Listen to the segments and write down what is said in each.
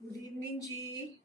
Good evening जी।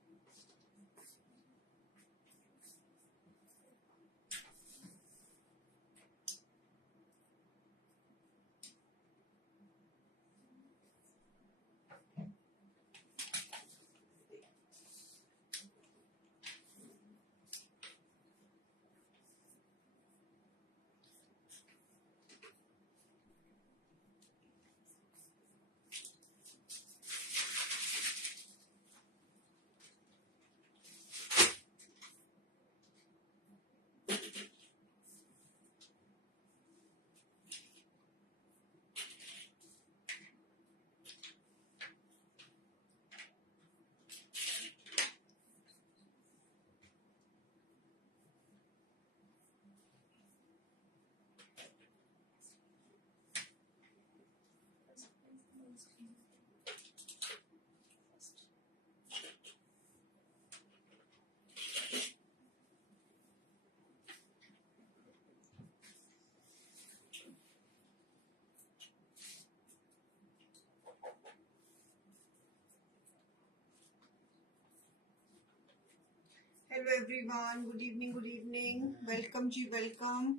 Hello everyone, good evening, good evening. Welcome जी, welcome.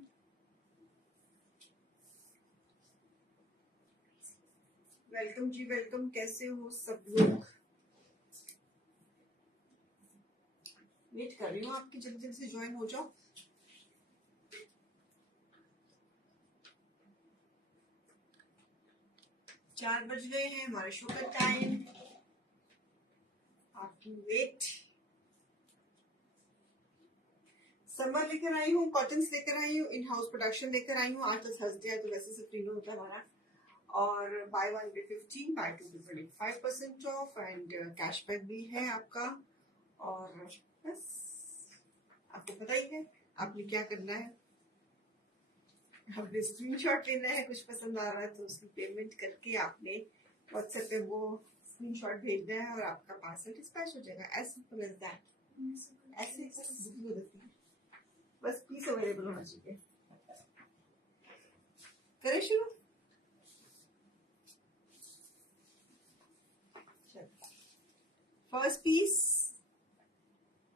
Welcome जी, welcome. कैसे हो सब लोग? वेट कर रही हूँ आपकी, जल्दी जल्दी से ज्वाइन हो जाओ। चार बज गए हैं, हमारे शो का टाइम। आपकी वेट। समर लेकर आई हूँ, कॉटन्स लेकर आई हूँ, इन हाउस प्रोडक्शन लेकर आई हूँ। आज तो थर्सडे है तो वैसे से प्रीमियम होता है हमारा। और बाय 1 पे 15, बाय 2 पे 25% ऑफ एंड कैशबैक भी है आपका। और बस आपको पता ही है आपने क्या करना है। आपने स्क्रीनशॉट लेना है, कुछ पसंद आ रहा है तो उसकी पेमेंट करके आपने व्हाट्सएप पे वो स्क्रीनशॉट भेजना है और आपका पार्सल डिस्पैच हो जाएगा। As simple as that. ऐसे बस पीस अवेलेबल होना चाहिए। करें शुरू? फर्स्ट पीस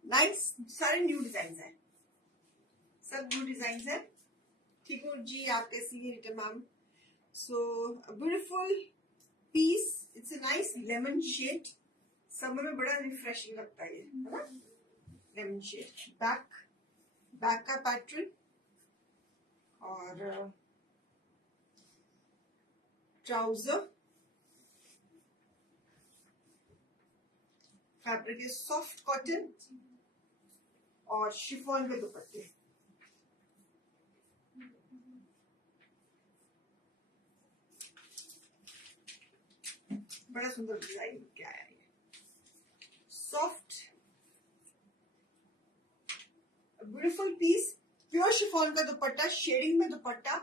नाइस, सारे न्यू डिजाइन है, सब न्यू डिजाइन है। ठीक हो जी, आप कैसी है Rita ma'am? So beautiful piece, it's a nice lemon shade. Summer में बड़ा रिफ्रेशिंग लगता है ये, है ना? Lemon shade. बैक का पैटर्न और ट्राउजर। फैब्रिक है सॉफ्ट कॉटन और शिफॉन के दुपट्टे। बड़ा सुंदर डिजाइन क्या है ये। Soft beautiful piece, pure chiffon का दुपट्टा, शेडिंग में dupatta,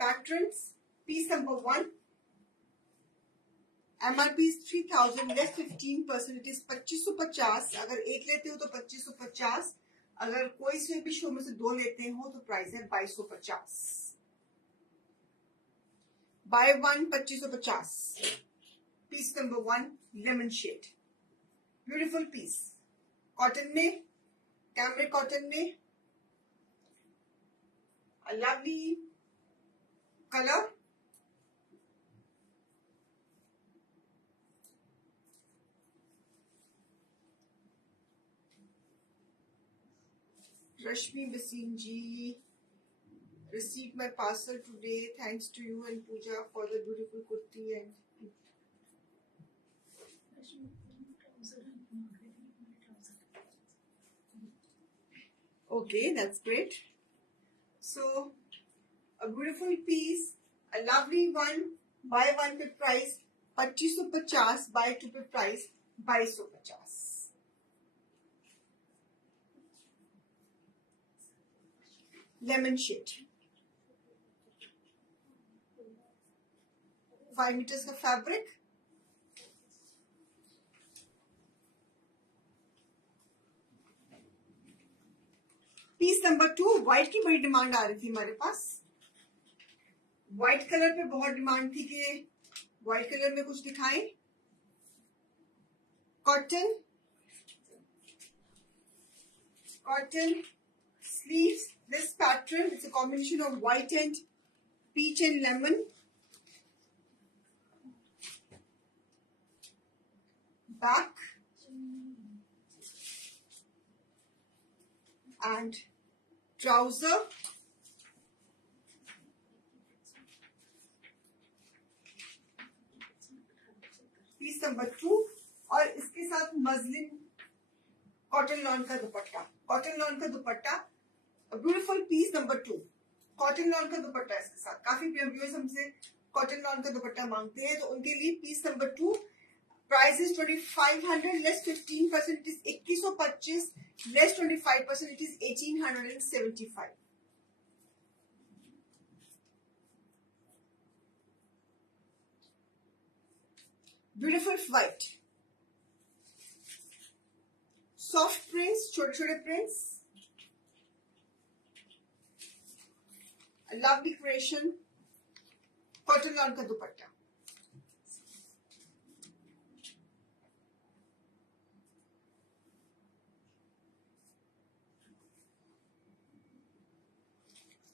patterns. Piece number 1। MRP 3000, less 15%, it is 2550। अगर एक लेते हो तो 2550, अगर कोई से भी शो में से दो लेते हो तो प्राइस है 2250। Buy 1 2550। Piece number 1 lemon shade, beautiful piece, cotton में, कैमरिक कॉटन में, lovely colour. Rashmi Basin ji, received my parcel today. Thanks to you and Pooja for the beautiful kurti and. Okay, that's great. So, a beautiful piece, a lovely one. Buy 1 पे price 2550, buy 2 पे price 2250. Lemon shade, 5 meters का fabric. Piece number 2, white की बड़ी demand आ रही थी हमारे पास। White colour पे बहुत डिमांड थी कि व्हाइट कलर में कुछ दिखाएं। cotton sleeves. This pattern, it's a combination of white and peach and lemon. Back and trouser. Piece number 2 और इसके साथ मजलिन कॉटन लॉन का दुपट्टा. कॉटन लॉन का dupatta, beautiful piece number 2. Cotton lawn का दुपट्टा इसके साथ. काफी व्यूअर्स हमसे कॉटन लॉन का दुपट्टा मांगते हैं, तो उनके लिए piece number 2. Price is 2500 less 15%, it is 2125 less 25%, it is 1875. Beautiful white, soft prints, छोटे छोटे prints, lovely creation, cotton lawn का दुपट्टा.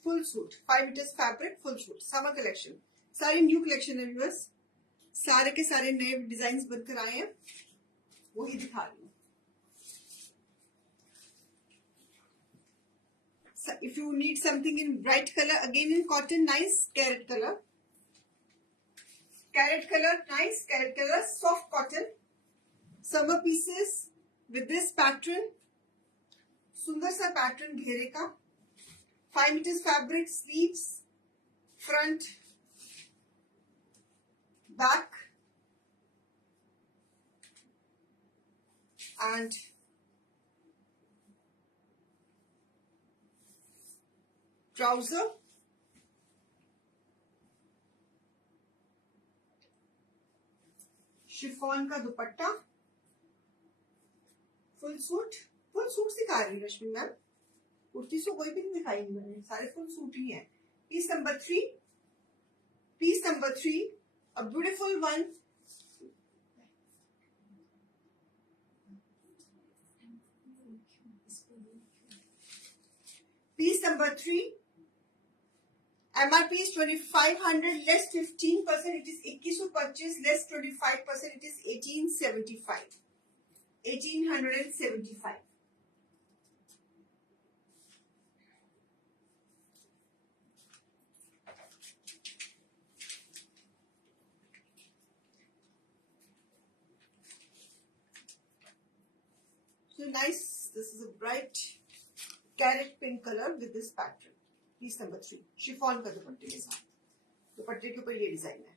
Full suit, 5 metres fabric, full suit, summer collection. सारे न्यू कलेक्शन है व्यूअर्स, सारे के सारे नए डिजाइन बनकर आए हैं, वही दिखा रही हूँ. If you need something in bright color, again in cotton, nice carrot color, nice carrot color, soft cotton, summer pieces with this pattern, सुंदर सा पैटर्न घेरे का, 5 meters fabric, sleeves, front, back, and trouser. Chiffon का दुपट्टा, full suit. Full suit सिखा रही है रश्मि ma'am, kurti से कोई भी नहीं दिखाई मैंने, सारे फुल सूट ही है. Piece number 3, a beautiful one. Piece number 3, MRP is 2500 less 15%, it is 2125 less 25%, it is 1875. 1875. So nice, this is a bright carrot pink color with this pattern. Piece number 3, chiffon का दुपट्टे के साथ. दुपट्टे के ऊपर ये डिजाइन है.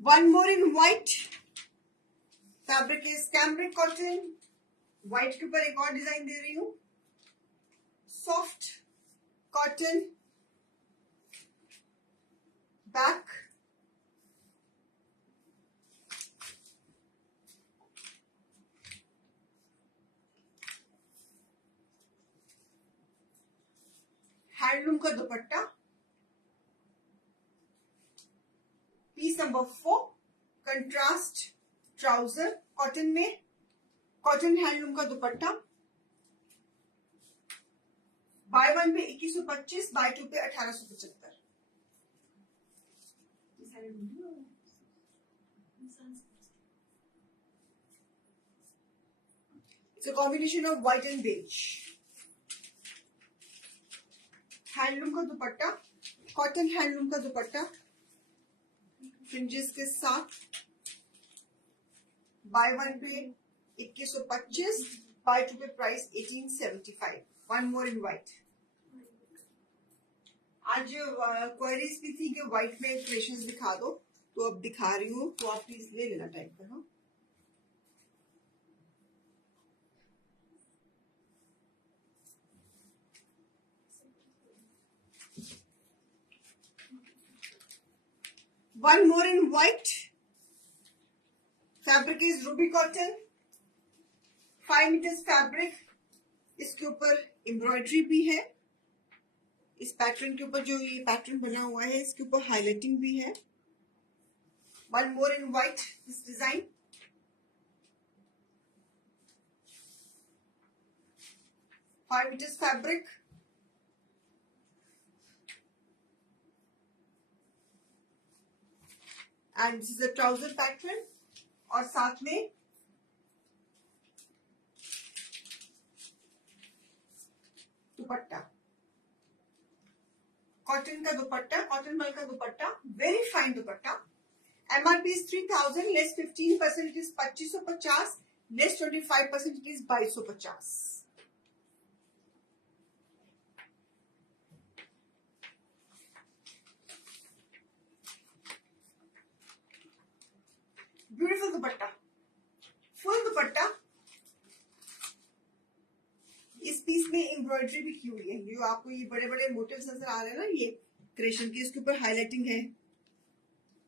One more in white. Fabric is cambric cotton. White के ऊपर एक और डिजाइन दे रही हूं. सॉफ्ट कॉटन, बैक, हैंडलूम का dupatta. Piece number 4, contrast trouser cotton में, कॉटन हैंडलूम का दुपट्टा. बाय 1 पे 2125, बाय 2 पे 1875. It's a combination of white and beige. Handloom का दुपट्टा, कॉटन हैंडलूम का दुपट्टा, फ्रिंजेस के साथ. बाय 1 पे 2125, बाय 2 पे प्राइस 1875. वन मोर इन व्हाइट. आज क्वेरीज भी थी कि व्हाइट में क्रिएशंस दिखा दो, तो अब दिखा रही हूँ, तो आप प्लीज ले लेना टाइम पर. हाँ, one more in white. Fabric is ruby cotton, 5 meters fabric, इसके ऊपर एम्ब्रॉयडरी भी है। इस पैटर्न के ऊपर जो ये पैटर्न बना हुआ है इसके ऊपर हाईलाइटिंग भी है। One more in white this design. 5 meters fabric, and this is a trouser pattern और साथ में दुपट्टा, कॉटन का दुपट्टा, कॉटन मल का दुपट्टा, very fine dupatta. MRP is 3000, less 15% it is 2550, less 25% it is 2250। Beautiful dupatta, full दुपट्टा। इस piece में embroidery भी की हुई है। जो आपको ये बड़े बड़े मोटिव्स नजर आ रहे हैं ना, ये क्रेशन की, इसके ऊपर हाईलाइटिंग है,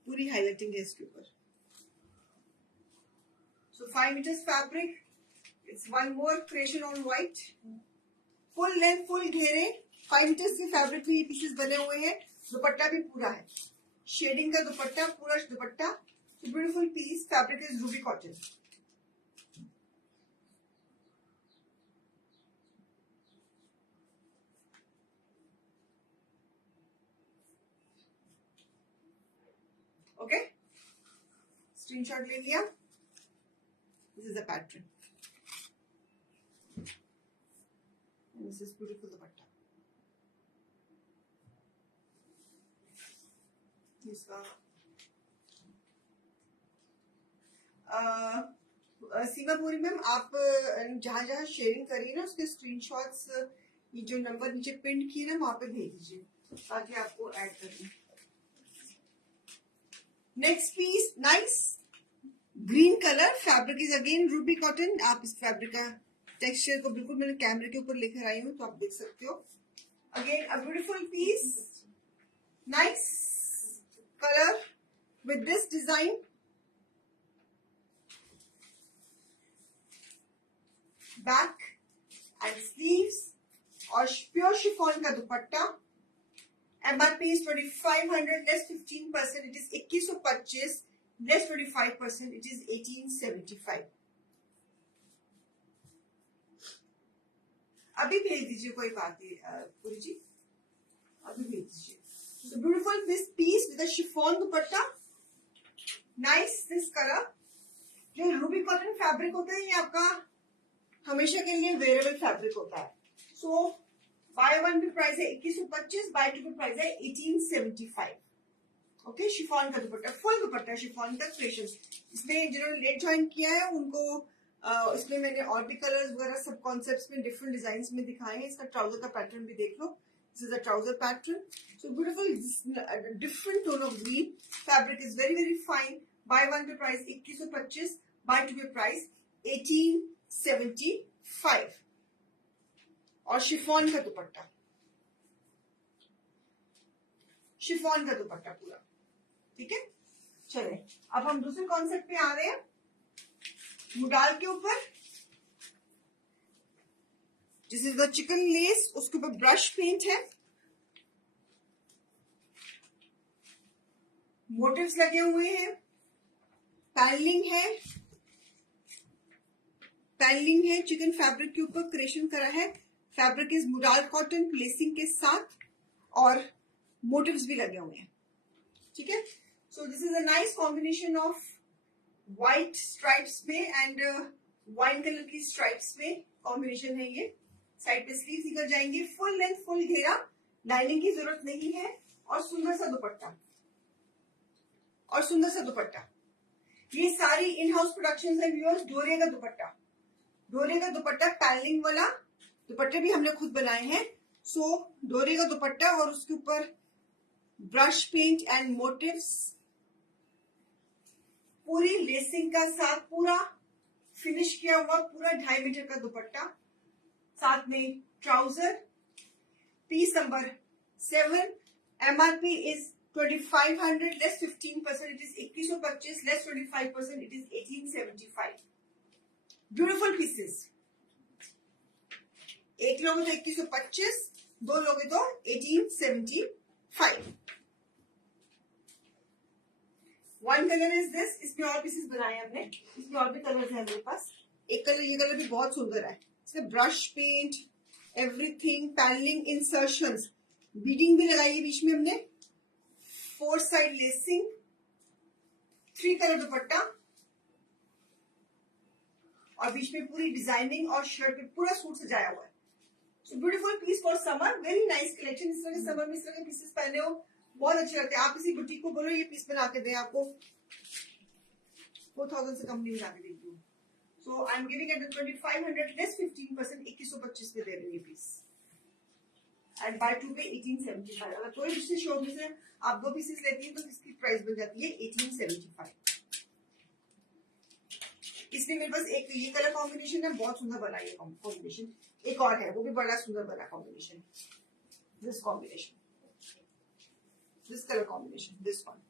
पूरी हाईलाइटिंग है इसके ऊपर। सो 5 meters fabric, it's one more Christian on white, full length, full घेरे। 5 meters के फैब्रिक में ये पीसेस बने हुए हैं। दुपट्टा भी पूरा है, शेडिंग का दुपट्टा, पूरा dupatta. Beautiful piece, fabric is ruby cotton. Okay, screenshot ले लिया। This is the pattern, this is beautiful dupatta. इसका सीमापुरी मैम, आप जहां जहां शेयरिंग करिए ना उसके स्क्रीनशॉट्स, ये जो नंबर नीचे पिन किए ना वहां पे भेज दीजिए ताकि आपको ऐड कर दूं। Next piece, nice green colour, fabric is again ruby cotton. आप इस फैब्रिक का टेक्सचर को बिल्कुल मैंने कैमरे के ऊपर लेकर आई हूँ तो आप देख सकते हो। Again a beautiful piece, nice colour with this design. Back and sleeves और प्योर शिफॉन का dupatta. MRP is 2500, less 15%, it is 2125, less 25%, it is 1875। अभी भेज दीजिए, कोई बात नहीं पूरी जी, अभी भेज दीजिए। So beautiful this piece with a chiffon dupatta, nice this color। जो रूबी कॉटन फैब्रिक होता है ये आपका हमेशा के लिए वेरेबल फैब्रिक होता है। सो बाय वन पे प्राइस है 2125, बाय टू पे प्राइस है 1875। ओके, शिफॉन का दुपट्टा, फुल दुपट्टा शिफॉन का क्रेशन। इसमें जिन्होंने लेट ज्वाइन किया है उनको इसमें मैंने और भी कलर्स वगैरह सब कॉन्सेप्ट्स में डिफरेंट डिजाइन में दिखाए हैं। इसका ट्राउजर का पैटर्न भी देख लो, this is a trouser pattern. So beautiful different tone of green, fabric is very very fine. Buy one pay price 2125, buy two pay price 1875 और शिफॉन का दुपट्टा, शिफॉन का दुपट्टा पूरा, ठीक है। चले अब हम दूसरे कॉन्सेप्ट पे आ रहे हैं। मुडाल के ऊपर this is the chicken less, उसके ऊपर ब्रश पेंट है, मोटिव्स लगे हुए हैं, पैनलिंग है, पैनलिंग है, चिकन फैब्रिक के ऊपर क्रेशन करा है। Fabric is modal cotton lacing के साथ और मोटिव्स भी लगे हुए हैं, ठीक है। So this is a nice combination of white stripes में एंड वाइन कलर की स्ट्राइप्स में कॉम्बिनेशन है ये। साइड पे स्लीव निकल जाएंगे, फुल लेंथ फुल घेरा, लाइनिंग की जरूरत नहीं है और सुंदर सा दुपट्टा, और सुंदर सा दुपट्टा। ये सारी इन हाउस प्रोडक्शन है व्यूअर्स। डोरे का दुपट्टा, डोरे का दुपट्टा, पैनलिंग वाला दुपट्टे भी हमने खुद बनाए हैं। सो डोरे का दुपट्टा और उसके ऊपर ब्रश पेंट एंड मोटिव्स, पूरी लेसिंग का साथ पूरा फिनिश किया हुआ, पूरा 2.5 मीटर का दुपट्टा, साथ में trouser. Piece number 7, MRP is 2500, less 15%, it is 2125, less 25%, it is 1875। Beautiful pieces, एक लोगे तो 2125, दो लोगे तो 1875। वन कलर इज दिस, इसमें और पीसेस बनाए हमने, इसमें और भी कलर्स है मेरे पास। एक कलर, ये कलर भी बहुत सुंदर है, इसमें brush paint, everything, panelling, insertions, beading भी लगाई है बीच में हमने, 4 साइड लेसिंग, 3 कलर दुपट्टा, और बीच में पूरी डिजाइनिंग और शर्ट पे पूरा सूट सजाया हुआ है। So beautiful piece for summer, very nice collection. इस तरह के समर में इस तरह के पीसेस पहने हो बहुत अच्छे लगते हैं। आप किसी बुटीक को बोलो ये पीस बना के दें, आपको 4000 से कम नहीं बना के देगी। So I am giving at 2500 less 15%, 2125 में दे रही है पीस, एंड बाय 2 पे 1875। अगर कोई दूसरे शॉप में से आप 2 पीसेस लेती है तो इसकी प्राइस बन जाती है 1875। इसमें मेरे पास एक ये कलर कॉम्बिनेशन है, बहुत सुंदर बना है कॉम्बिनेशन। एक और है, वो भी बड़ा सुंदर बना combination, this combination, this colour combination, this one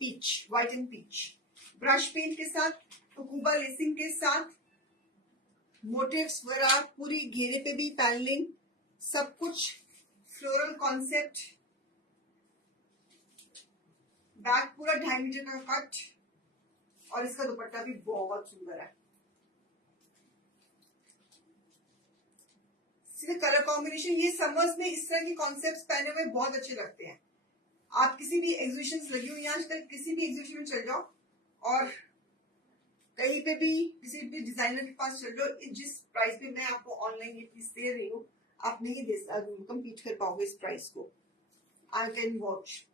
peach, white and peach, brush paint के साथ, हुकुबा लेसिंग के साथ, मोटिव्स वगैरह, पूरी घेरे पे भी पैनलिंग, सब कुछ फ्लोरल कॉन्सेप्ट, बैक पूरा 2.5 मीटर का कट, और इसका दुपट्टा भी बहुत सुंदर है। सीधे कलर कॉम्बिनेशन, ये समर्स में इस तरह के कॉन्सेप्ट्स पहने हुए बहुत अच्छे लगते हैं। आप किसी भी एग्जीबिशन लगी हुई आजकल, किसी भी एग्जीबिशन में चल जाओ और कहीं पे भी किसी भी डिजाइनर के पास चल जाओ, जिस प्राइस पे मैं आपको ऑनलाइन ये पीस दे रही हूँ, आप नहीं दे कम्पीट कर पाओगे इस प्राइस को। I can watch.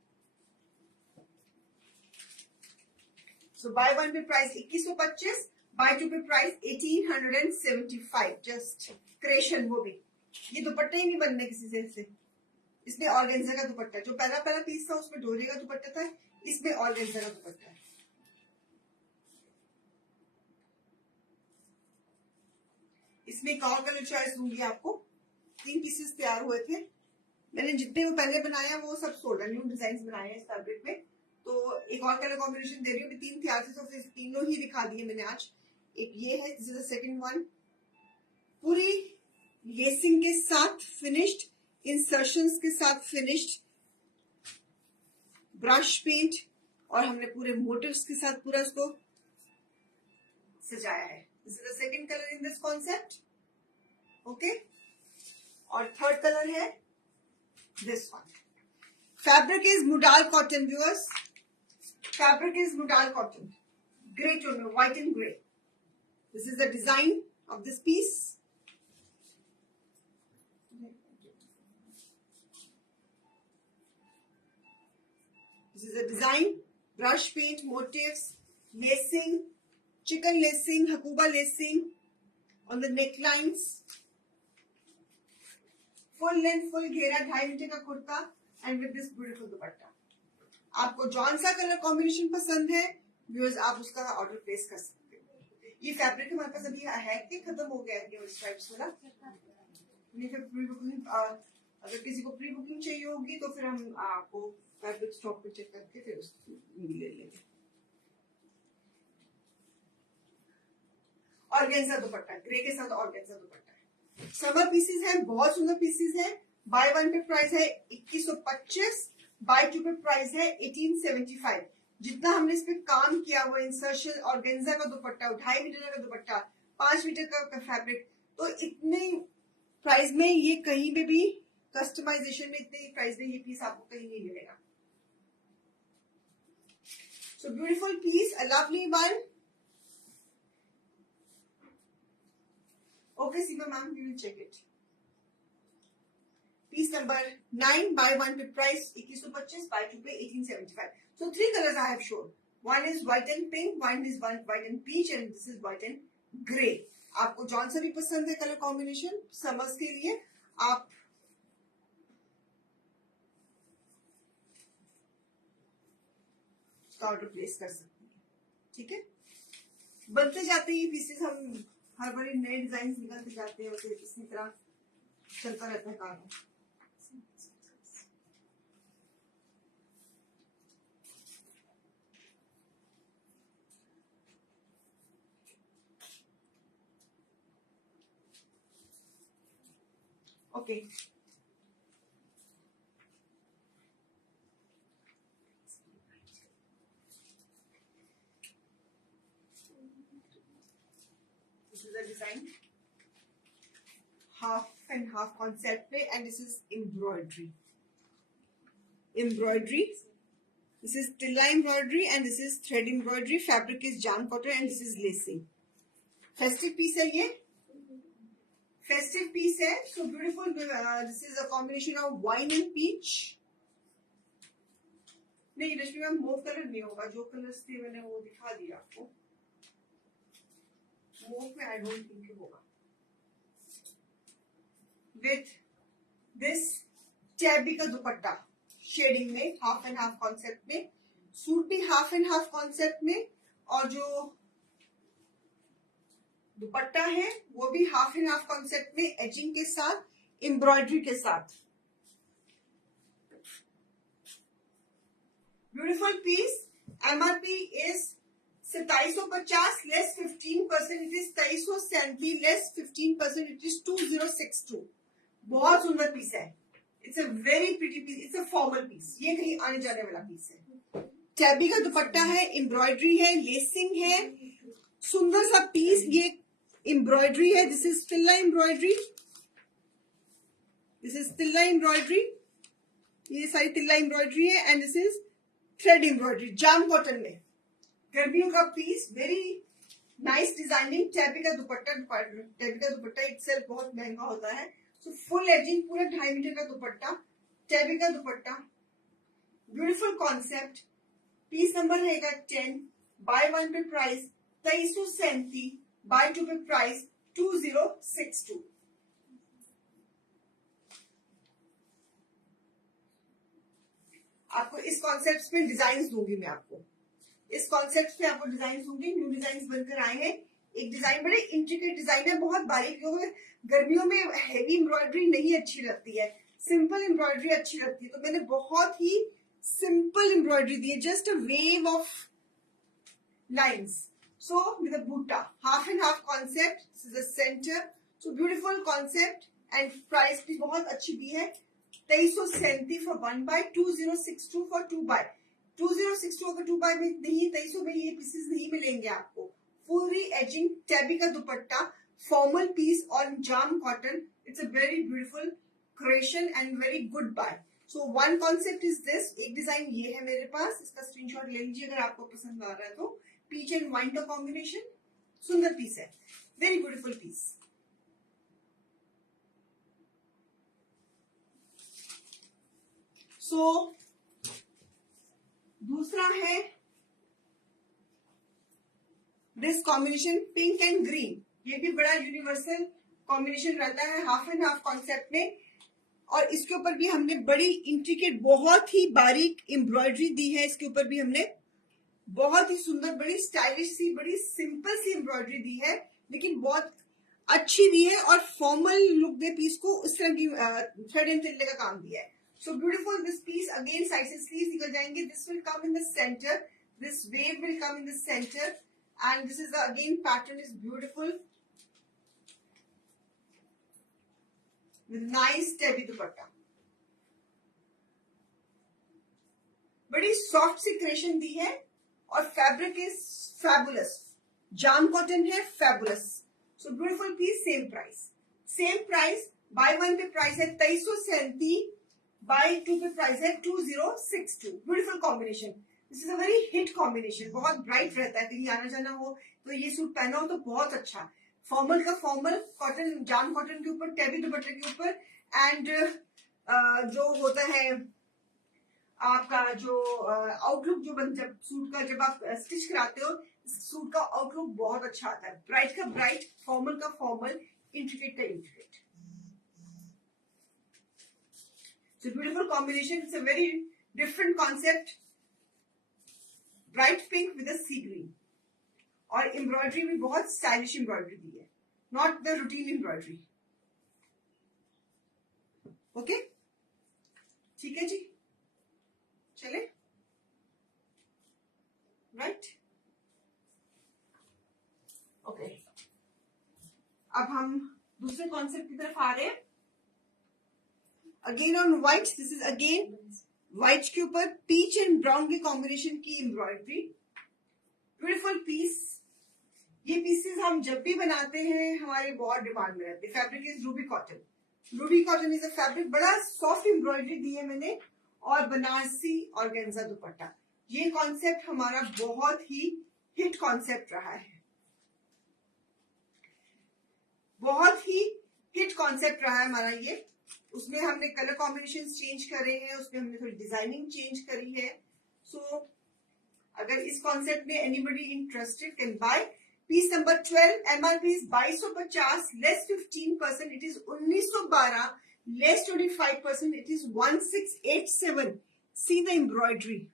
So buy 1 pay price 2125, bye 2 पे प्राइस 1875, जस्ट क्रेशन। वो भी ये दुपट्टे ही नहीं बनने किसी से। इसमें ऑर्गेन्जा का दुपट्टा, जो पहला पीस था उसमें डोरे का दुपट्टा था, इसमें ऑर्गेन्जा का दुपट्टा है। इसमें एक और कलर चॉइस दूंगी आपको। 3 पीसेस तैयार हुए थे, मैंने जितने वो पहले बनाया वो सब सोल्ड है, न्यू डिजाइन बनाए हैं इस फैब्रिक में। तो एक और कलर कॉम्बिनेशन दे रही हूँ, 3 तैयार थे तो तीनों ही दिखा दिए मैंने आज। एक ये है, this is the second one, पूरी लेसिंग के साथ फिनिश्ड, इंसर्शंस के साथ फिनिश्ड, ब्रश पेंट, और हमने पूरे मोटिव्स के साथ पूरा इसको सजाया है। This is the second colour in this concept, okay. और थर्ड कलर है this one. Fabric is modal cotton viewers, fabric is modal cotton, grey tone में, white and grey. This is the design of this piece. This is a design, brush paint, motifs, lacing, chicken lacing, hakuba lacing on the necklines, full length, full घेरा, 2.5 metre का kurta, and with this beautiful दुपट्टा। आपको जौन सा colour combination पसंद है viewers, आप उसका order place कर सकते हैं। ये फैब्रिक हमारे पास अभी है कि खत्म हो गया है स्ट्राइप्स वाला। प्री बुकिंग, अगर किसी को प्री बुकिंग चाहिए होगी तो फिर हम आपको फैब्रिक स्टॉक पे चेक करके फिर उसको ले लेंगे। ऑर्गेन्जा दुपट्टा, ग्रे के साथ ऑर्गेन्जा दुपट्टा है। समर पीसेस हैं, बहुत सुंदर पीसेस हैं। बाय 1 पे प्राइस है 2125, बाय 2 पे प्राइस है 1875। जितना हमने इस पे काम किया हुआ, इंसर्शन, ऑर्गेन्जा का दुपट्टा, 2.5 मीटर का दुपट्टा, 5 मीटर का फैब्रिक, तो इतने प्राइस में ये कहीं पे भी कस्टमाइजेशन में इतने प्राइस में ये पीस आपको कहीं नहीं मिलेगा। So beautiful piece, a lovely one. Okay, Seema ma'am, we will check it. Piece number 9, buy 1 पे price 2125, buy 2 पे 1875. So 3 colors I have shown. One is white and pink, one is white and peach, and this is white and grey. आपको जौन सा भी पसंद है colour combination summers के लिए, आप ऑर्डर प्लेस कर सकते हैं। ठीक है, बनते जाते ही पीसेस, हम हर बार नए डिजाइन निकलते जाते हैं, वैसे इसी तरह चलता रहता है काम। Okay this is a design half and half concept पे, and this is embroidery. This is tilla embroidery and this is thread embroidery. Fabric is jam cotton and this is lacing. Festive piece है ये. Festive piece है. So beautiful. This is a combination of wine and peach. नहीं रश्मि ma'am move colour नहीं होगा. जो colours थे मैंने वो दिखा दिया आपको. मूव में I don't think होगा. With this tabby का दुपट्टा शेडिंग में, हाफ एंड हाफ कॉन्सेप्ट में. सूट भी हाफ एंड हाफ कॉन्सेप्ट में, और जो दुपट्टा है वो भी हाफ एंड हाफ कॉन्सेप्ट में, एजिंग के साथ, एम्ब्रॉयडरी के साथ. Beautiful piece. MRP is 2750 less 15%. It is 2337 less 15%. It is 2062. बहुत सुंदर पीस है. It's a very pretty piece. It's a formal piece. ये कहीं आने जाने वाला पीस है. टैबी का दुपट्टा है, एम्ब्रॉयडरी है, लेसिंग है, सुंदर सा पीस. ये एम्ब्रॉयडरी है. दिस इज तिल्ला एम्ब्रॉयडरी. दिस इज तिल्ला एम्ब्रॉयडरी. ये सारी तिल्ला एम्ब्रॉयडरी है. And this is thread embroidery jam cotton में. गर्मियों का piece. Very nice designing. Tabby का दुपट्टा इटसेल्फ बहुत महंगा होता है. सो फुल एजिंग, पूरा 2.5 मीटर का दुपट्टा, टैबी का dupatta. Beautiful concept. Piece number रहेगा 10. बाय 1 पे प्राइस 2337, बाय 2 पे प्राइस 2062. आपको इस कॉन्सेप्ट में डिजाइन दूंगी मैं. आपको इस कॉन्सेप्ट पे आपको डिजाइन दूंगी. न्यू डिजाइन बनकर आए हैं. एक डिजाइन बड़े इंट्रिकेट डिजाइन है, बहुत बारीक. क्योंकि गर्मियों में हैवी एम्ब्रॉयडरी नहीं अच्छी लगती है, सिंपल एम्ब्रॉयडरी अच्छी लगती है. तो मैंने बहुत ही सिंपल एम्ब्रॉयडरी दी है. Just a wave of lines. So with a buta, half and half concept. This is a centre. So beautiful concept. And price भी बहुत अच्छी दी है. 2337 फॉर 1 बाय, 2062 फॉर 2 बाय. 2062 अगर 2 बाय में नहीं, 2300 में ये पीसेस नहीं मिलेंगे आपको. पूरी एजिंग, टैबी का दुपट्टा, फॉर्मल पीस और jam cotton. It's a very beautiful creation and very good buy. So one concept is this. एक डिजाइन ये है मेरे पास. इसका स्क्रीनशॉट ले लीजिए अगर आपको पसंद आ रहा है तो. पीच एंड वाइन का कॉम्बिनेशन, सुंदर पीस है. Very beautiful piece. सो दूसरा है this combination pink and green. ये भी बड़ा यूनिवर्सल कॉम्बिनेशन रहता है हाफ एंड हाफ कॉन्सेप्ट में. और इसके ऊपर भी हमने बड़ी इंट्रिकेट, बहुत ही बारीक एम्ब्रॉयडरी दी है. इसके ऊपर भी हमने बहुत ही सुंदर, बड़ी स्टाइलिश सी, बड़ी सिंपल सी एम्ब्रॉयडरी दी है, लेकिन बहुत अच्छी दी है. और फॉर्मल लुक दे पीस को, इस तरह की थ्रेड एंड तिल्ले का काम दिया है. So beautiful this piece. Again side से स्लीव्स निकल जाएंगे. This will come in the centre. This wave will come in the centre. And this is the again pattern is beautiful with nice tabby दुपट्टा. बड़ी soft सी creation दी है. और fabric is fabulous. Jam cotton है, fabulous. So beautiful piece. Same price. Same price. Buy 1 pay price है 2337, bye 2 पे price है 2062. Beautiful combination. This is a very hit combination. बहुत ब्राइट रहता है. कहीं आना जाना हो तो ये सूट पहना हो तो बहुत अच्छा. फॉर्मल का फॉर्मल, कॉटन, जाम कॉटन के ऊपर, टैबी दुपट्टे के ऊपर. एंड जो होता है आपका जो आउटलुक, जो जब सूट का जब आप स्टिच कराते हो, सूट का आउटलुक बहुत अच्छा आता है. ब्राइट का ब्राइट, फॉर्मल का फॉर्मल, इंट्रिकेट का intricate. So beautiful combination. It's a very different concept. Bright pink with sea green. और एम्ब्रॉयडरी भी बहुत स्टाइलिश एम्ब्रॉयडरी दी है, not the routine embroidery. Okay, ठीक है जी, चले. Right, okay. अब हम दूसरे कॉन्सेप्ट की तरफ आ रहे हैं. Again on white, this is again white के ऊपर पीच एंड ब्राउन के कॉम्बिनेशन की एम्ब्रॉयडरी, ब्यूटीफुल पीस। ये पीसेस हम जब भी बनाते हैं हमारे बहुत डिमांड में रहते हैं। Fabric is ruby cotton. Ruby cotton is a fabric, बड़ा सॉफ्ट एम्ब्रॉयडरी दी है मैंने, और बनारसी ऑर्गेन्जा दुपट्टा। ये कॉन्सेप्ट हमारा बहुत ही हिट कॉन्सेप्ट रहा है, बहुत ही हिट कॉन्सेप्ट रहा है हमारा ये। उसमें हमने कलर कॉम्बिनेशन चेंज करे हैं, उसमें हमने थोड़ी डिजाइनिंग चेंज करी है। सो अगर इस कॉन्सेप्ट में anybody interested can buy. Piece number 12, MRP is 2250, less 15%, it is 1912, less 25%, it is 1687। See the embroidery,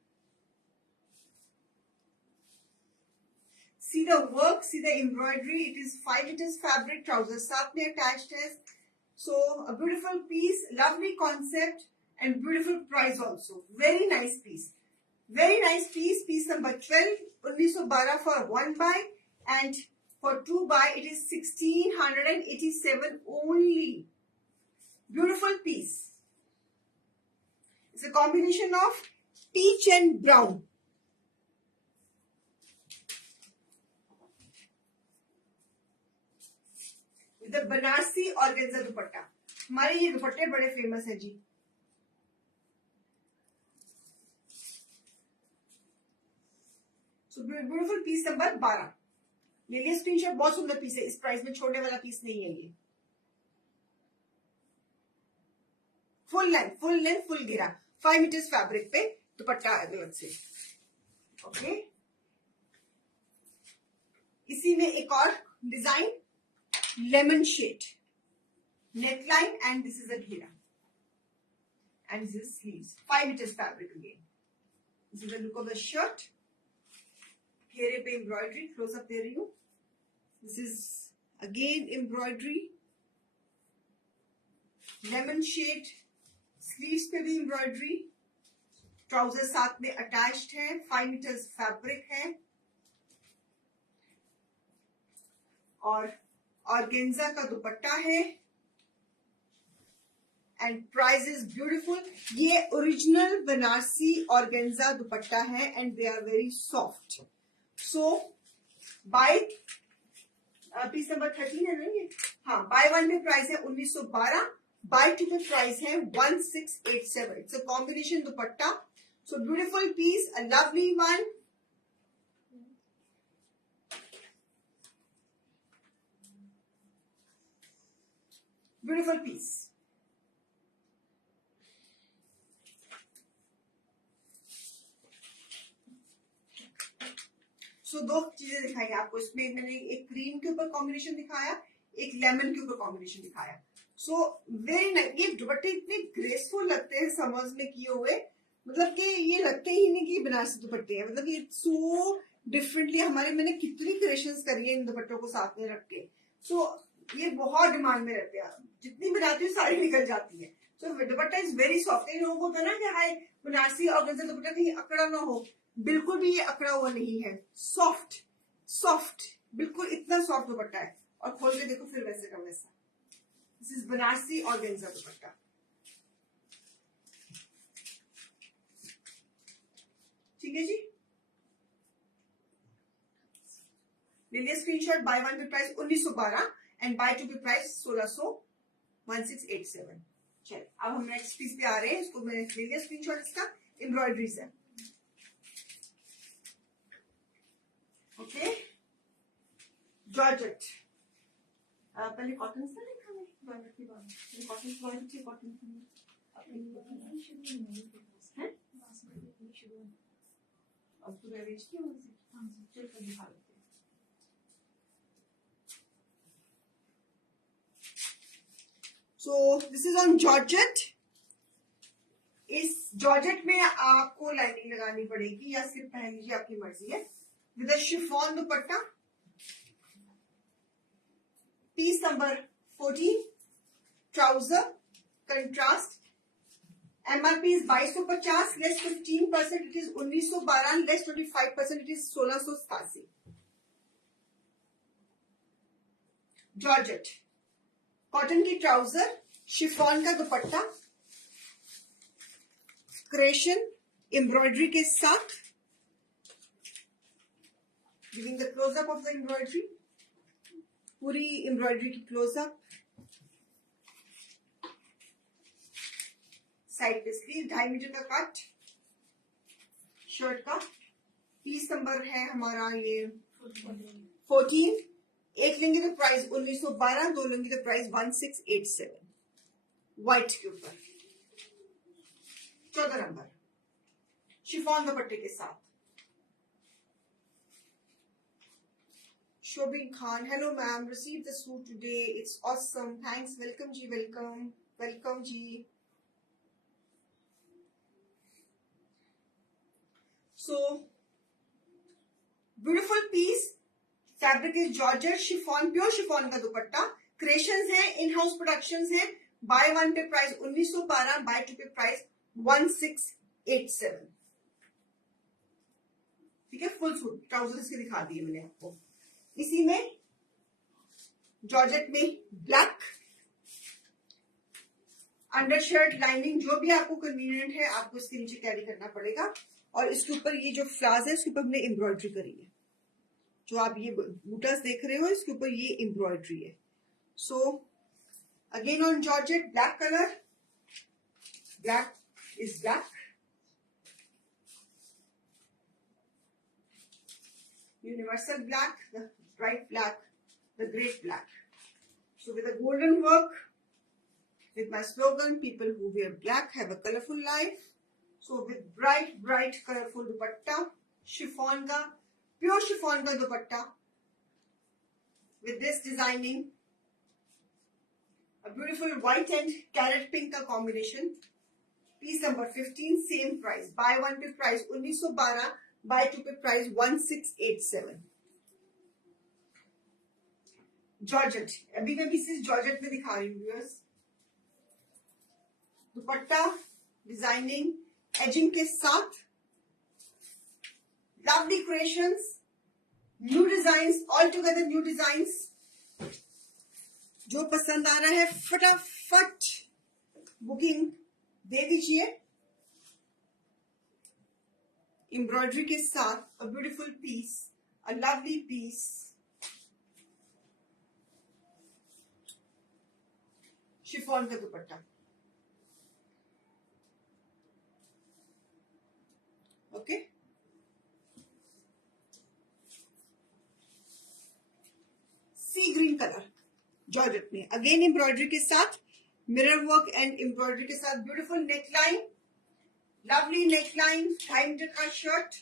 see the work, see the embroidery. It is 5 meters fabric, trousers साथ में attached है. So a beautiful piece, lovely concept and beautiful price also. Very nice piece, very nice piece. Piece number 12, 1912 for 1 buy, and for 2 buy it is 1687 only. Beautiful piece. It's a combination of peach and brown. Banarasi organza दुपट्टा। हमारे ये दुपट्टे बड़े famous है जी। सो beautiful piece number 12, ले लिया screenshot. बहुत सुंदर piece है, इस प्राइस में छोड़ने वाला पीस नहीं है ये। फुल लेंथ फुल घेरा, 5 मीटर्स फैब्रिक पे दुपट्टा अलग से। ओके, इसी में एक और design, lemon shade neckline, and this is a ghira, and this is sleeves, 5 meters fabric again. This is the look of the shirt. घेरे पे embroidery, close up दे रही हूँ। This is again embroidery, lemon shade, sleeves पे भी embroidery, trousers साथ में attached है, 5 meters fabric है, और ऑर्गेन्जा का दुपट्टा है, एंड प्राइस इज ब्यूटीफुल। ये ओरिजिनल बनारसी ऑर्गेन्जा दुपट्टा है, and they are very soft. So buy piece number 13 है ना ये, हाँ, बाय 1 में प्राइस है 1912, बाय 2 में प्राइस है 1687। इट्स अ कॉम्बिनेशन दुपट्टा। So beautiful piece, a lovely one. Beautiful piece. So दो चीजें दिखाई आपको इसमें। मैंने एक क्रीम के ऊपर कॉम्बिनेशन दिखाया, एक लेमन के ऊपर कॉम्बिनेशन दिखाया। So very nice. ये दुपट्टे इतने ग्रेसफुल लगते हैं समर्स में किए हुए, मतलब कि ये लगते ही नहीं कि बनारसी दुपट्टे हैं, मतलब ये सो डिफरेंटली। हमारे मैंने कितनी क्रिएशंस करी है इन दुपट्टों को साथ में रख के। सो ये बहुत डिमांड में रहते हैं, जितनी बनाती हूँ सारी निकल जाती है। सो दुपट्टा इज वेरी सॉफ्ट। कई लोगों को होता है ना कि हाय बनारसी ऑर्गेन्जा दुपट्टा कहीं अकड़ा ना हो, बिल्कुल भी ये अकड़ा हुआ नहीं है, सॉफ्ट सॉफ्ट, बिल्कुल इतना सॉफ्ट दुपट्टा है। और खोल के देखो फिर वैसे का वैसा। दिस इज बनारसी ऑर्गेन्जा दुपट्टा। ठीक है जी, ले लिया screenshot. Bye 1 pay price 1912 and bye 2 पे प्राइस 1687। चल अब हम नेक्स्ट पीस पे आ रहे हैं। इसको मैंने ले लिया स्क्रीनशॉट, इसका एम्ब्रॉयडरी से। Okay, georgette. पहले कॉटन से देखा मैं, जॉर्जेट की बात। कॉटन जॉर्जेट की कॉटन है। अब तो मैं बेचती हूँ, चल कर दिखा देते हैं। So this is on georgette. इस जॉर्जेट में आपको लाइनिंग लगानी पड़ेगी या सिर्फ पहन लीजिए, आपकी मर्जी है। With a chiffon dupatta. Piece number 14, trouser contrast. MRP is 2250, less 15%, it is 1912, less 25%, it is 1687। Georgette, cotton की ट्राउजर, शिफॉन का दुपट्टा, क्रेशन एम्ब्रॉयडरी के साथ, giving the closeup of the embroidery, पूरी एम्ब्रॉयडरी की क्लोजअप, साइड पे स्लीव 2.5 मीटर का cut shirt का। पीस नंबर है हमारा ये 14। एक लेंगे तो प्राइस 1912, दो लेंगे तो प्राइस 1687, व्हाइट के ऊपर 14 नंबर शिफॉन दुपट्टे के साथ। Shobin Khan, hello ma'am, receive the suit today, it's awesome, thanks, welcome जी, वेलकम वेलकम जी। So beautiful piece, fabric is georgette chiffon, pure chiffon का दुपट्टा, क्रिएशंस है, इन हाउस प्रोडक्शंस है। Buy one pay price 1912, buy two pay price 1687। ठीक है, full suit, trouser इसके दिखा दिए मैंने आपको। इसी में जॉर्जेट में ब्लैक अंडरशर्ट, लाइनिंग, जो भी आपको कन्वीनियंट है आपको इसके नीचे कैरी करना पड़ेगा। और इसके ऊपर ये जो फ्लावर्स है इसके ऊपर हमने एम्ब्रॉयडरी करी है, जो आप ये बूटास देख रहे हो इसके ऊपर ये एम्ब्रॉयडरी है। So again on georgette, black colour, black is black, universal black, the bright black, the great black. So with a golden work, with my slogan, people who wear black have a colorful life. So with bright colorful dupatta, chiffon ka, pure chiffon ka dupatta, with this designing, a beautiful white and carrot pink ka combination. Piece number 15, same price. Buy one पे price 1912, buy two पे price 1687. Georgette, अभी मैं pieces georgette में दिखा रही हूँ viewers. दुपट्टा designing ageing के साथ, lovely creations, new designs, all together new designs. जो पसंद आ रहा है फटाफट बुकिंग दे दीजिए। एम्ब्रॉयडरी के साथ a beautiful piece, a lovely piece, chiffon का dupatta. Okay, sea green colour georgette में, अगेन एम्ब्रॉयडरी के साथ, मिरर वर्क एंड एम्ब्रॉयडरी के साथ, beautiful neckline, lovely neckline, 2.5 metre का शर्ट,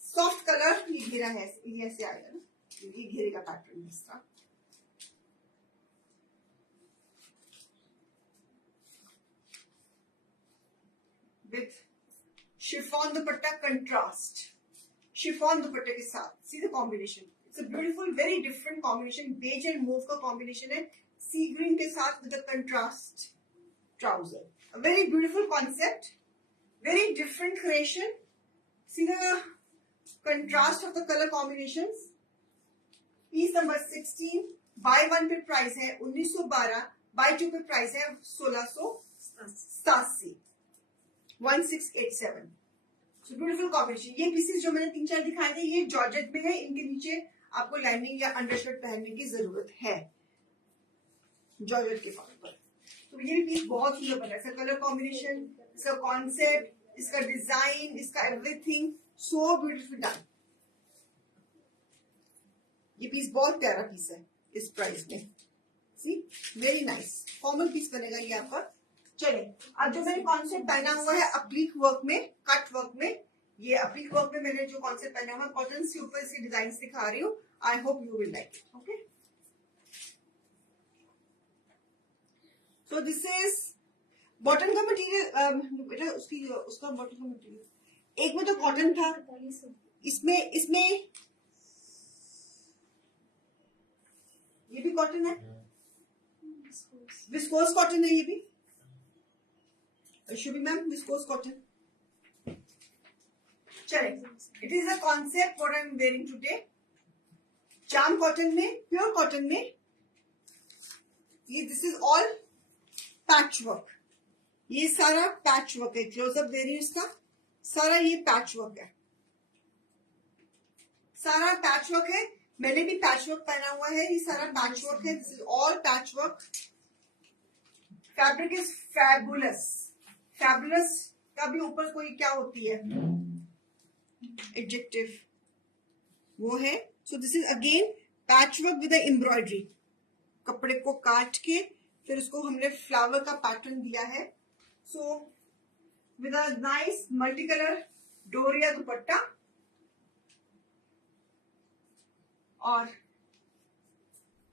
सॉफ्ट कलर, ये घेरा है, ये ऐसे आएगा ना, ये घेरे का पैटर्न है इसका। With chiffon dupatta contrast, chiffon दुपट्टे के साथ, see the combination, it's a beautiful very different combination, beige and mauve का कॉम्बिनेशन है, सी ग्रीन के साथ with the contrast trouser. A very beautiful concept, very different creation. See the contrast of the color combinations. Piece number 16, buy one पे price है 1912, buy two पे price है 1687, 1687. So beautiful combination. ये pieces जो मैंने 3-4 दिखाए थे ये जॉर्जेट में है, इनके नीचे आपको लाइनिंग या अंडरशर्ट पहनने की जरूरत है जॉर्जेट के फॉर्म पर। तो ये भी पीस बहुत सुंदर बना है, इसका कलर कॉम्बिनेशन, इसका कॉन्सेप्ट, इसका डिजाइन, इसका एवरीथिंग सो ब्यूटीफुल डन। ये पीस बहुत प्यारा पीस है इस प्राइस में, सी वेरी नाइस फॉर्मल पीस बनेगा ये आपका। चलिए अब जो मैंने कॉन्सेप्ट पहना हुआ है अप्लीक वर्क में, कट वर्क में, ये अप्लीक वर्क में मैंने जो कॉन्सेप्ट पहना हुआ है कॉटन के ऊपर इसके डिजाइन दिखा रही हूँ। आई hope you will like it. Okay, तो दिस इज बॉटम का मटेरियल, बेटा उसका बॉटम का मटेरियल, एक में तो कॉटन था, इसमें ये भी कॉटन है, विस्कोस कॉटन है ये भी, शुभी मैम विस्कोस कॉटन। चले, it is a concept what I am wearing today, jam cotton में, प्योर कॉटन में, ये this is all patch work, ये सारा पैच वर्क है, क्लोजअप दे रही हूं इसका, सारा ये पैच वर्क है, सारा पैच वर्क है। मैंने भी पैच वर्क पहना हुआ है, ये सारा पैच वर्क है, this is all patch work. Fabric is fabulous, fabulous का भी ऊपर कोई क्या होती है एडजेक्टिव, वो है। So this is again patch work with embroidery, कपड़े को काट के फिर उसको हमने फ्लावर का पैटर्न दिया है। So with a nice multi colour doria dupatta और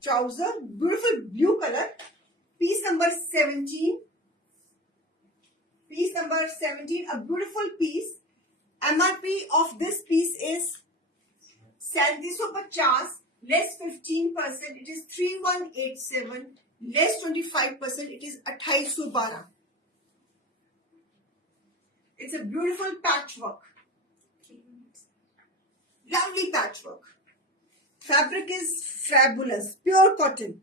trouser, beautiful blue colour, piece number 17, piece number 17, a beautiful piece. MRP of this piece is 3750, less 15%, it is 3187, less 25%, it is 2812. It's a beautiful patchwork, lovely patchwork. Fabric is fabulous, pure cotton.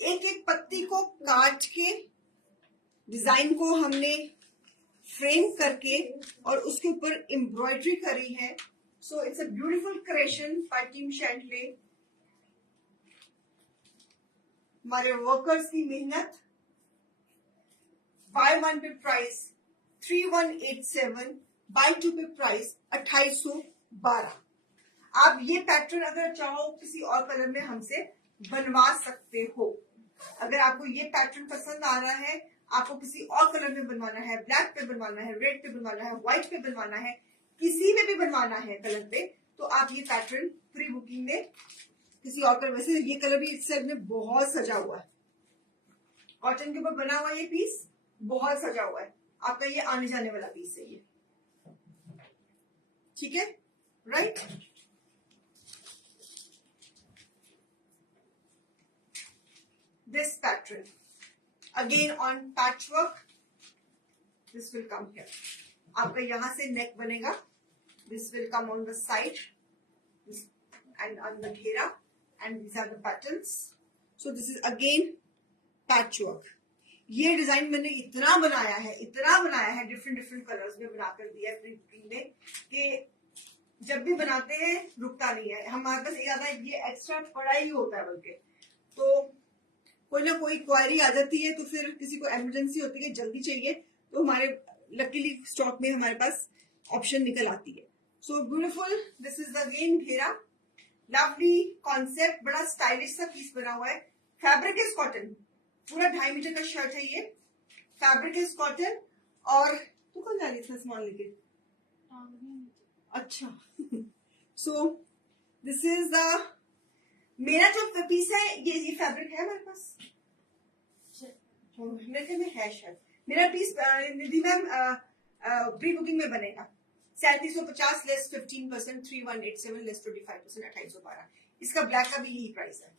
एक एक पत्ती को काट के design को हमने frame करके और उसके ऊपर एम्ब्रॉयडरी करी है। So it's a beautiful creation by team शैंडले। हमारे वर्कर्स की मेहनत। Buy one pay price 3187, buy two pay price 2812। आप ये पैटर्न अगर चाहो किसी और कलर में हमसे बनवा सकते हो। अगर आपको ये पैटर्न पसंद आ रहा है, आपको किसी और कलर में बनवाना है, ब्लैक पे बनवाना है, रेड पे बनवाना है, व्हाइट पे बनवाना है, किसी में भी बनवाना है कलर पे, तो आप ये पैटर्न प्री बुकिंग में किसी और कलर। वैसे ये कलर भी इस सेट में बहुत सजा हुआ है, कॉटन के ऊपर बना हुआ ये पीस बहुत सजा हुआ है, आपका ये आने जाने वाला पीस है ये, ठीक है, right. This pattern again on patchwork, this will come here, आपका यहां से नेक बनेगा, this will come on the side, this and on the घेरा, and these are the patterns. So this is again patchwork. ये डिजाइन मैंने इतना बनाया है डिफरेंट कलर्स में बनाकर दिया है में कि जब भी बनाते हैं रुकता नहीं है। हमारे पास एक आता है ये एक्स्ट्रा पड़ा ही होता है, बल्कि तो कोई ना कोई क्वायरी आ जाती है, तो फिर किसी को इमरजेंसी होती है, जल्दी चाहिए, तो हमारे लकीली स्टॉक में हमारे पास ऑप्शन निकल आती है। So beautiful, this is again घेरा, लवली कॉन्सेप्ट, बड़ा स्टाइलिश सा पीस बना हुआ है। फैब्रिक इज कॉटन, पूरा 2.5 मीटर का शर्ट है ये, फैब्रिक इज कॉटन। और तू कौन जा रही थी स्मॉल लेके? अच्छा सो दिस इज द, मेरा जो पीस है ये फैब्रिक है हमारे पास, मेरे में है शायद। मेरा पीस निधि मैम प्री बुकिंग में बनेगा 3750 लेस 15%, 3187 लेस 25%, 2812। इसका ब्लैक का भी यही प्राइस है।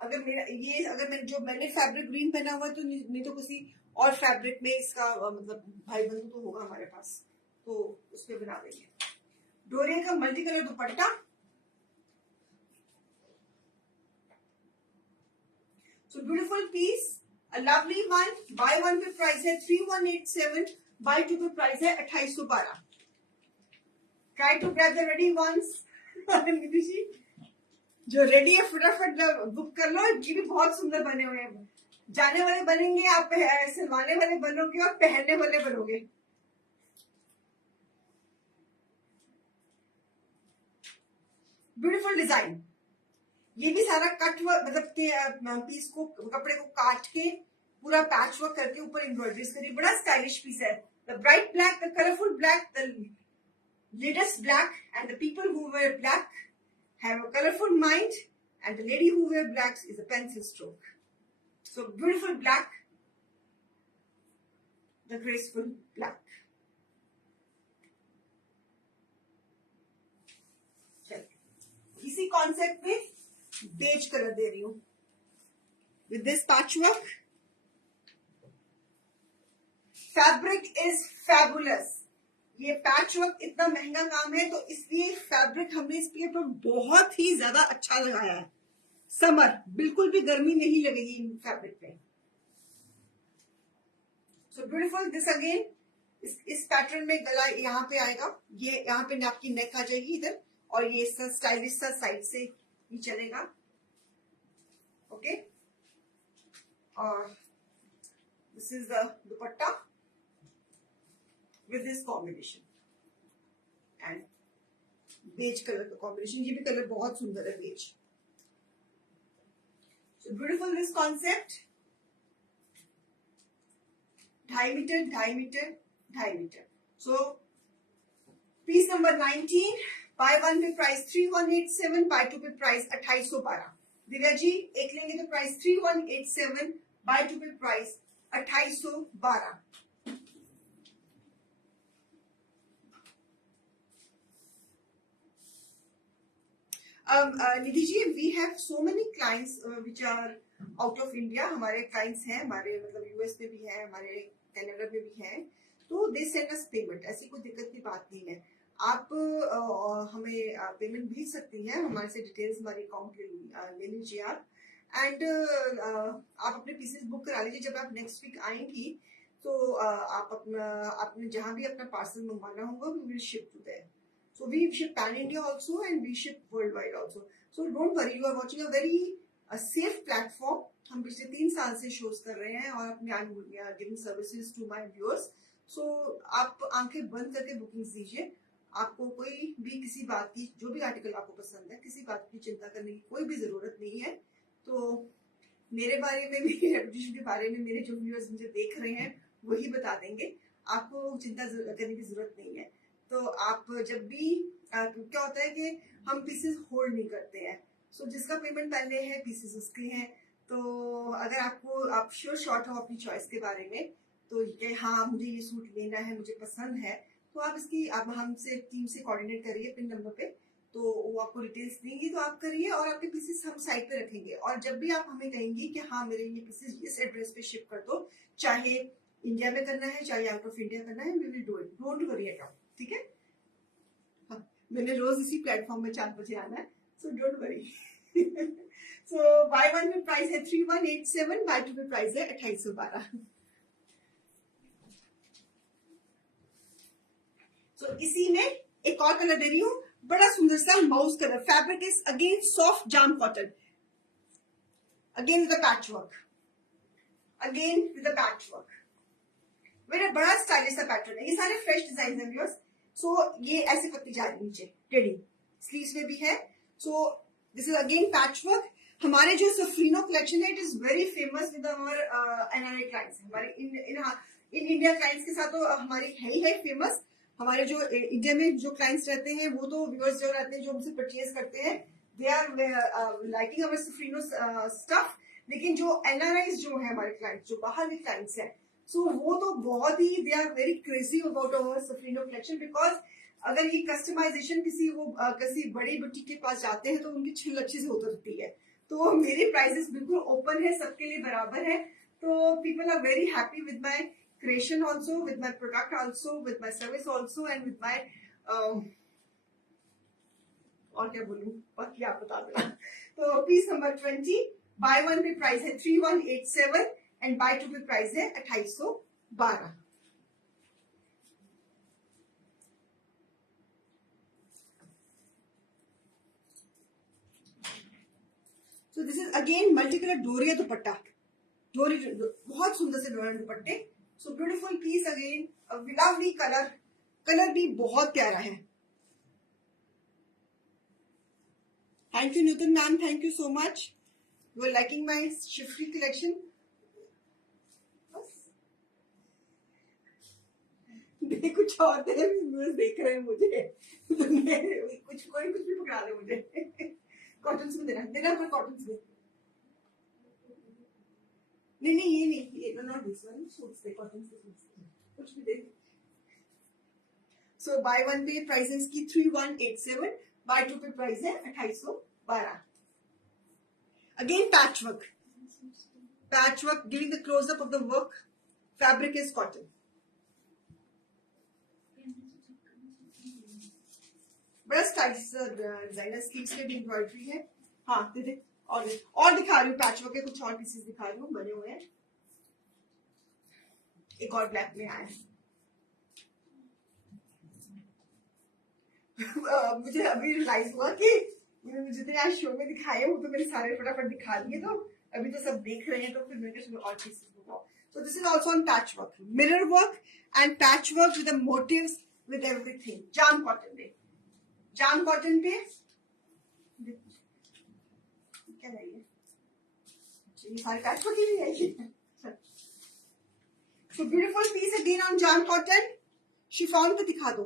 अगर मैंने फैब्रिक ग्रीन पहना हुआ है, तो नहीं तो किसी और फैब्रिक में इसका मतलब भाई बंधु तो होगा हमारे पास, तो उस पर बना देंगे। डोरिया का multi colour dupatta, so beautiful piece, a lovely one. Buy one pay price है 3187, बाय टू पे प्राइस है 2812। Try to grab the ready ones. जो रेडी है फटाफट बुक कर लो, ये भी बहुत सुंदर बने हुए हैं। जाने वाले बनेंगे, आप सिलवाने वाले बनोगे और पहनने वाले बनोगे। ब्यूटीफुल डिजाइन, ये भी सारा कट वर्क, मतलब पीस को, कपड़े को काट के पूरा पैच वर्क करके ऊपर एम्ब्रॉयडरीज करी, बड़ा स्टाइलिश पीस है। The bright black, the colourful black, the latest black, and the people who wear black have a colorful mind, and the lady who wear blacks is a pencil stroke. So beautiful black, the graceful black. चलिए इसी concept में beige colour दे रही हूं with this patchwork. Fabric is fabulous. ये patchwork इतना महंगा काम है, तो इसलिए फैब्रिक हमने इसके ऊपर बहुत ही ज्यादा अच्छा लगाया है। समर, बिल्कुल भी गर्मी नहीं लगेगी इन फैब्रिक पे। सो ब्यूटीफुल। दिस अगेन इस पैटर्न में गला यहाँ पे आएगा, ये यहाँ पे आपकी नेक आ जाएगी इधर, और ये स्टाइलिश सा साइड से ही चलेगा। ओके, और this is the dupatta with this combination and beige colour का कॉम्बिनेशन। ये भी कलर बहुत सुंदर है, beige. So beautiful this concept. 2.5 metre 2.5 metre 2.5 metre. So piece number 19, buy one pay price 3187, buy two pay price 2812। Divya ji एक लेंगे तो price 3187, buy two pay price 2812। Nidhi ji, we have so many clients which are out of India. हमारे clients हैं, हमारे मतलब US में भी हैं, हमारे कनाडा में भी हैं, तो दे सेंड अस पेमेंट। ऐसी कोई दिक्कत की बात नहीं है। आप हमें पेमेंट भेज सकती हैं, हमारे से डिटेल्स हमारी अकाउंट ले लीजिए आप, एंड आप अपने पीसेस बुक करा लीजिए। जब आप नेक्स्ट वीक आएंगी तो आप आपने जहां भी अपना पार्सल मंगवाना होगा, we will ship to there. So we ship pan India also and we ship worldwide also. So don't worry, you are watching a very safe platform. हम पिछले 3 साल से शोज कर रहे हैं और अपने giving services to my viewers. So आप आंखें बंद करके बुकिंग्स दीजिए। आपको कोई भी किसी बात की, जो भी आर्टिकल आपको पसंद है, किसी बात की चिंता करने की कोई भी जरूरत नहीं है। तो मेरे बारे में, मेरे रेपुटेशन के बारे में मेरे जो व्यूअर्स मुझे देख रहे हैं वही बता देंगे, आपको चिंता करने की जरूरत नहीं है। तो आप जब भी क्या होता है कि हम पीसेस होल्ड नहीं करते हैं, सो जिसका पेमेंट पहले है पीसेस उसके हैं। तो अगर आप श्योर शॉर्ट हो अपनी चॉइस के बारे में, तो ये हाँ मुझे ये सूट लेना है, मुझे पसंद है, तो आप हमसे टीम से कोऑर्डिनेट करिए पिन नंबर पे, तो वो आपको डिटेल्स देंगी, तो आप करिए और आपके पीसेस हम साइट पे रखेंगे। और जब भी आप हमें कहेंगी कि हाँ मेरे ये पीसेस इस एड्रेस पे शिप कर दो, चाहे इंडिया में करना है चाहे आउट ऑफ इंडिया करना है, we will do it, don't worry at all. ठीक है, हाँ, मैंने रोज इसी प्लेटफॉर्म में 4 बजे आना है, so don't worry. So by one में प्राइस है 3187, बाय टू में प्राइस है 2812। सो इसी में एक और कलर दे रही हूँ, बड़ा सुंदर सा mouse colour. Fabric is again soft jam cotton, again with patch work, again with patch work. मेरा बड़ा स्टाइलिश सा पैटर्न है, ये सारे फ्रेश डिजाइन है व्यूअर्स। सो ये ऐसे पत्ती जा रही नीचे, टेढ़ी स्लीव्स में भी है। So this is again patch work. हमारे जो सफरीनो कलेक्शन है, it is very famous with our NRI clients. हमारे इन इंडिया क्लाइंट्स के साथ तो हमारी है ही है फेमस। हमारे जो इंडिया में जो क्लाइंट्स रहते हैं, वो तो व्यूअर्स जो रहते हैं, जो हमसे परचेज करते हैं, दे आर लाइकिंग अवर सफरीनो स्टफ। लेकिन जो एनआरआईज जो है हमारे क्लाइंट्स, जो बाहर के क्लाइंट्स हैं, सो वो तो बहुत ही they are very crazy about our सफरीनो कलेक्शन, बिकॉज अगर ये कस्टमाइजेशन किसी बड़ी बुटीक के पास जाते हैं तो उनकी छिल अच्छी से उतरती है। तो मेरे प्राइसेस बिल्कुल ओपन है, सबके लिए बराबर है। तो people are very happy with my creation also, with my product also, with my service also, and with my और क्या बोलूं, बाकी आप बता देना। तो piece number 20, buy one pay price है 3187 and buy two pay price है 2812। So this is again multi colour doria dupatta, बहुत सुंदर से डोरिया दुपट्टे। So beautiful piece again, lovely colour भी बहुत प्यारा है। Thank you Nutan ma'am, thank you so much, you are liking my शिफरी कलेक्शन। कुछ और देख रहे हैं मुझे, कोई कुछ भी पकड़ा दे मुझे। कॉटन में देना पर कॉटन में नहीं, ये नहीं, ये नॉट दिस वन, सूट्स पे कॉटन से सूट्स कुछ भी दे। सो बाय वन पे प्राइस है इसकी 3187, बाय टू पे प्राइस है 2812। Again patch work, giving the close up of the work. Fabric is cotton, बड़ा स्टाइलिश डिजाइनर। स्लीव्स में भी एम्ब्रॉयडरी है। हाँ दे और दिखा रही हूँ, पैच वर्क के कुछ और पीसेस दिखा रही हूँ, बने हुए हैं। एक और ब्लैक में आया है। मुझे अभी रियलाइज हुआ कि मैंने जितने आज शो में दिखाए वो तो मैंने सारे फटाफट दिखा दिए, तो अभी तो सब देख रहे हैं, तो फिर मैंने कहा और पीसेस दिखाओ। So this is also on patch work, mirror work and patch work with the motifs, with everything. Jam cotton पे, जाम कॉटन पे क्या है ये? सारे पैच वर्क ही नहीं है ये। So beautiful piece again on jam cotton. Chiffon पे दिखा दो,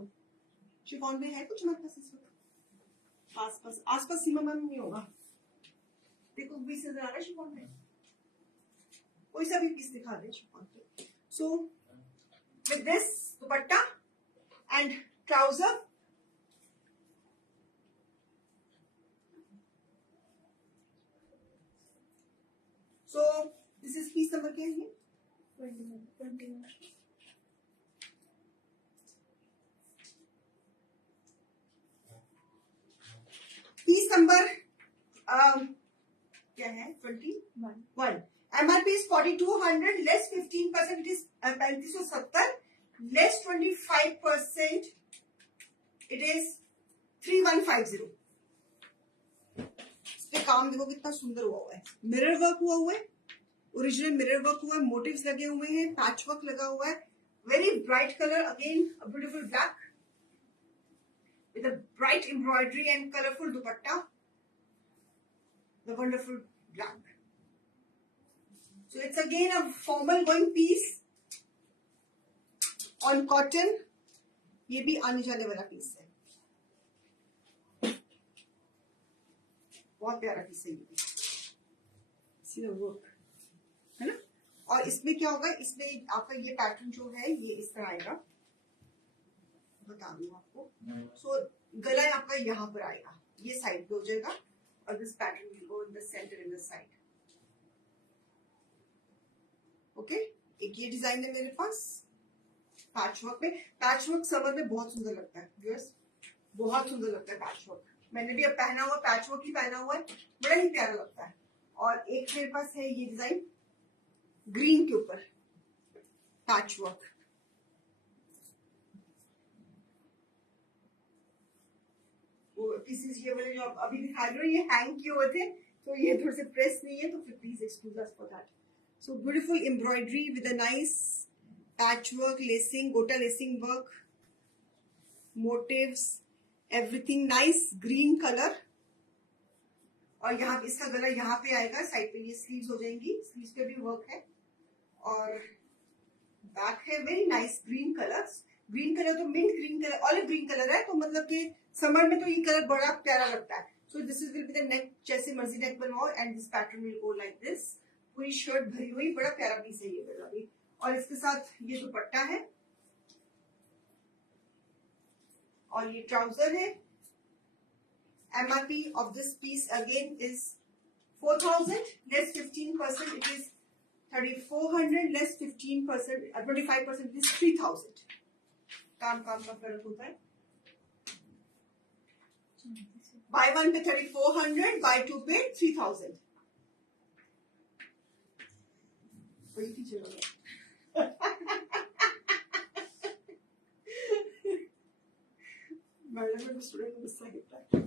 शिफॉन में है कुछ हमारे पास इस वक्त? आसपास सीमा मैम नहीं होगा, देखो 20 नजर आ रहा है शिफॉन में, कोई सा भी पीस दिखा दे शिफॉन पे। So with this dupatta and trouser, so this is peace number क्या है? 21। पीस नंबर क्या है? 21। MRP is 4200, less 15%, it is 3570, less 25%, it is 3150। इसके काम देखो कितना सुंदर हुआ है, मिरर वर्क हुआ है, ओरिजिनल मिरर वर्क हुआ है, मोटिव्स लगे हुए हैं, पैच वर्क लगा हुआ है, very bright colour, again a beautiful black with a bright embroidery and colorful dupatta, the wonderful black. So it's again a formal going piece on cotton. ये भी आने जाने वाला पीस है, बहुत प्यारा पीस है ये भी, सी द वर्क है ना। और इसमें क्या होगा, इसमें आपका ये पैटर्न जो है ये इस तरह आएगा, बता दूं आपको। सो गला आपका यहाँ पर आएगा, ये साइड पे हो जाएगा, और this pattern will go in the centre in the side. Okay, एक ये डिजाइन है मेरे पास पैच वर्क में। पैच वर्क समर में बहुत सुंदर लगता है व्यूअर्स, बहुत सुंदर लगता है पैच वर्क। मैंने भी अब पहना हुआ पैच वर्क ही पहना हुआ है, बड़ा ही प्यारा लगता है। और एक मेरे पास है ये डिजाइन ग्रीन के ऊपर पैच वर्क, पीसेस ये वाले जो अभी दिखा रही हूँ ये हैंग किए हुए थे, तो ये थोड़े से प्रेस नहीं है, तो फिर please excuse us for that. So beautiful embroidery with a nice patch work, lacing, gota lacing work, motifs, everything nice, green colour. और यहाँ इसका गला यहाँ पे आएगा, साइड पे ये स्लीव्स हो जाएंगी, स्लीव्स पे भी वर्क है, और बैक है very nice green colours. Green colour तो mint green colour, olive green colour है, तो मतलब कि समर में तो ये कलर बड़ा प्यारा लगता है। So this is will be the neck, जैसे मर्जी नेक बनवाओ, and this pattern will go like this, पूरी शर्ट भरी हुई, बड़ा प्यारा पीस है ये वाला भी। और इसके साथ ये दुपट्टा है, और ये ट्राउजर है। MRP of this piece again is 4000, less 15%, it is 3400, less 15%, 25%, it is 3000। काम का फर्क होता है, बाय वन पे 3400, बाय टू पे 3000। वही टीचर हो गया। मैडम ने स्टूडेंट को गुस्सा किया।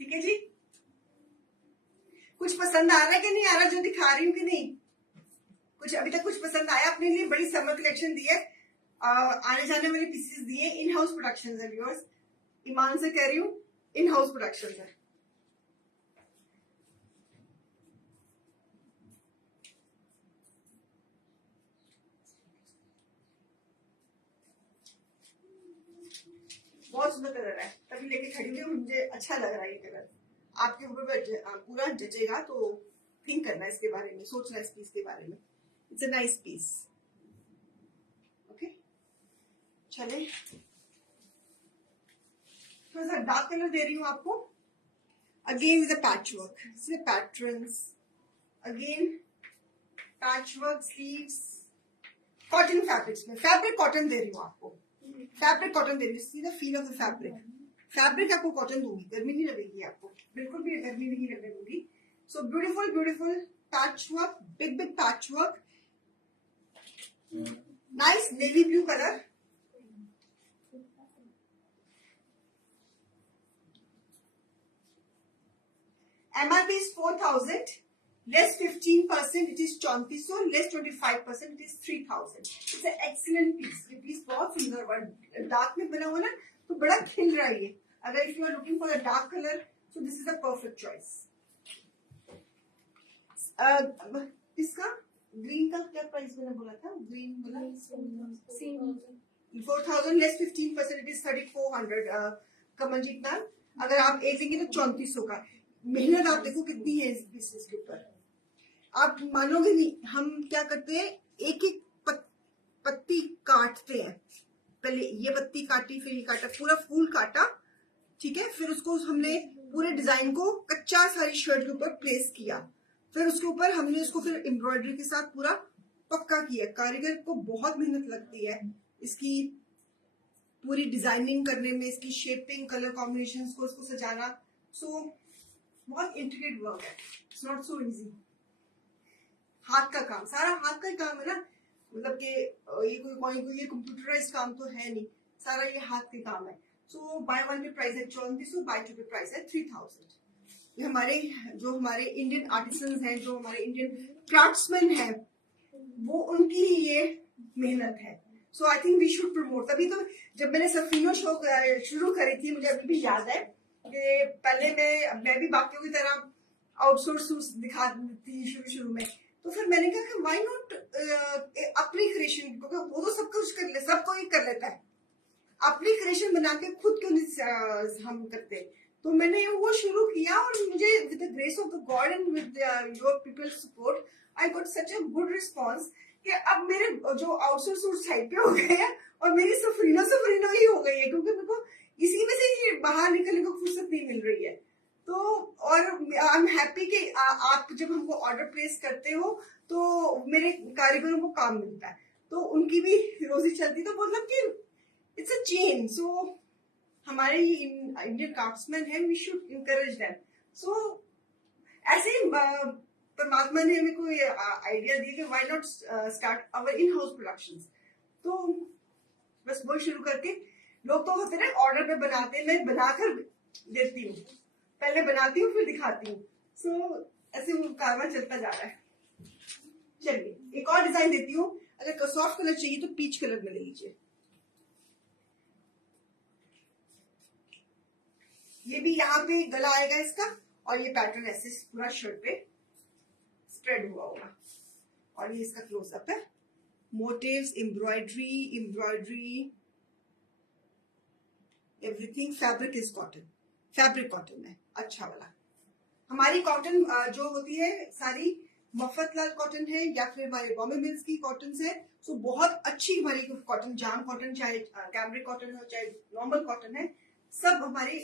ठीक है जी, कुछ पसंद आ रहा है कि नहीं आ रहा जो दिखा रही हूँ कि नहीं? कुछ अभी तक कुछ पसंद आया? अपने लिए बड़ी समर कलेक्शन दी है, आने जाने वाले पीसेस दिए, इन हाउस प्रोडक्शन है व्यूअर्स, ईमान से कह रही हूँ, इन हाउस प्रोडक्शन है। बहुत सुंदर कलर है, तभी लेके खड़ी हुई, मुझे अच्छा लग रहा है ये कलर, आपके ऊपर पूरा जचेगा, तो थिंक करना इसके बारे में, सोचना इस पीस के बारे में। It's a nice piece. Okay, चले थोड़ा सा डार्क कलर दे रही हूँ आपको, again with patch work, patterns, again patch work, sleeves, cotton fabrics में फैब्रिक कॉटन दे रही हूँ आपको, फैब्रिक कॉटन दे रही हूँ, see the feel of the fabric. Fabric आपको कॉटन दूंगी, गर्मी नहीं लगेगी आपको, बिल्कुल भी गर्मी नहीं लगने दूंगी। So beautiful beautiful patch work, big big patch work, nice navy blue colour. MRP is 4,000, less 15%, it is 3400, less 25%, it is 3,000. It's an excellent piece. ये piece बहुत सुंदर हुआ, डार्क में बना हुआ ना तो बड़ा खिल रहा है ये। अगर if you are looking for a dark color, so this is a perfect choice. इसका ग्रीन का क्या प्राइस मैंने बोला था? ग्रीन बोला 4,000, less 15%, it is 3,400. Kamaljeet ma'am, अगर आप एक लेंगे तो 3,400 का। मेहनत आप देखो कितनी है इस बिजनेस के ऊपर, आप मानोगे नहीं। हम क्या करते हैं, एक एक पत्ती काटते हैं, पहले ये पत्ती काटी, फिर ये काटा, पूरा फूल काटा, ठीक है, फिर उसको हमने पूरे डिजाइन को कच्चा सारी शर्ट के ऊपर प्लेस किया, फिर उसके ऊपर हमने उसको फिर एम्ब्रॉयडरी के साथ पूरा पक्का किया। कारीगर को बहुत मेहनत लगती है इसकी पूरी डिजाइनिंग करने में, इसकी शेपिंग, कलर कॉम्बिनेशंस को, इसको सजाना। सो बहुत इंट्रिकेट वर्क है, इट्स नॉट सो इजी। हाथ का काम, सारा हाथ का काम है ना, मतलब कि ये कोई ये कंप्यूटराइज काम तो है नहीं, सारा ये हाथ के काम है। सो बाय वन पे प्राइस है 3400, बाय टू पे प्राइस है 3000। ये हमारे इंडियन आर्टिसंस हैं, जो हमारे इंडियन क्राफ्ट्समैन हैं, वो उनकी ये मेहनत है। So I think we should promote. तभी तो जब मैंने सफीनो शो शुरू करी थी, मुझे अभी भी याद है कि पहले मैं भी बाकियों की तरह आउटसोर्स दिखाती थी शुरू में, तो फिर मैंने कहा कि व्हाई नॉट अपनी क्रिएशन, क्योंकि वो तो सब कुछ सब कोई कर लेता है, अपनी क्रिएशन बना के खुद क्यों नहीं हम करते। तो मैंने वो शुरू किया और मुझे with the grace of the God and with your people support I got such a good response कि अब मेरे जो आउटसोर्स साइड पे हो गए हैं और मेरी सफरीनो ही हो गई है, क्योंकि मेरे को इसी में से बाहर निकलने को फुर्सत नहीं मिल रही है। तो और आई एम हैप्पी कि आप जब हमको ऑर्डर प्लेस करते हो तो मेरे कारीगरों को काम मिलता है, तो उनकी भी रोजी चलती, तो मतलब कि इट्स अ चेन। सो हमारे ये इंडियन क्राफ्ट्समैन है, we should encourage them. So ऐसे ही परमात्मा ने हमें कोई आइडिया दिया कि why not start our in house productions. तो बस वो शुरू करके, लोग तो होते ना ऑर्डर पे बनाते हैं, मैं बनाकर देती हूँ, पहले बनाती हूँ फिर दिखाती हूँ। सो ऐसे वो कारवां चलता जा रहा है। चलिए एक और डिजाइन देती हूँ, अगर सॉफ्ट कलर चाहिए तो पीच कलर में ले लीजिए। ये भी यहाँ पे गला आएगा इसका, और ये पैटर्न ऐसे पूरा शर्ट पे स्प्रेड हुआ होगा, और ये इसका क्लोजअप है। Motifs, embroidery everything. Fabric is cotton, fabric cotton है अच्छा वाला। हमारी कॉटन जो होती है सारी मफतलाल कॉटन है, या फिर हमारे बॉम्बे मिल्स की कॉटन है। सो बहुत अच्छी हमारी कॉटन, जाम कॉटन, चाहे कैमरिक कॉटन हो, चाहे नॉर्मल कॉटन है, सब हमारी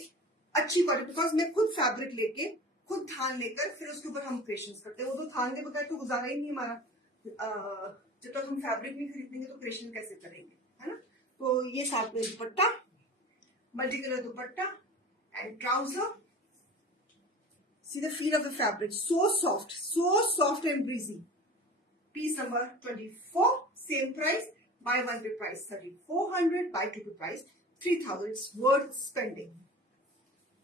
अच्छी कॉटन। बिकॉज मैं खुद फैब्रिक लेके, खुद थान लेकर फिर उसके ऊपर हम क्रिएशंस करते हैं। वो तो थान के बगैर तो गुजारा ही नहीं हमारा, जब तक हम फैब्रिक नहीं खरीदेंगे तो क्रिएशन कैसे करेंगे, है ना। तो ये साथ में दुपट्टा, multi colour dupatta and trouser. See the feel of the fabric, so soft and breezy. Piece number 24, same price, buy one pay price 3,400, buy two pay price 3,000. It's worth spending.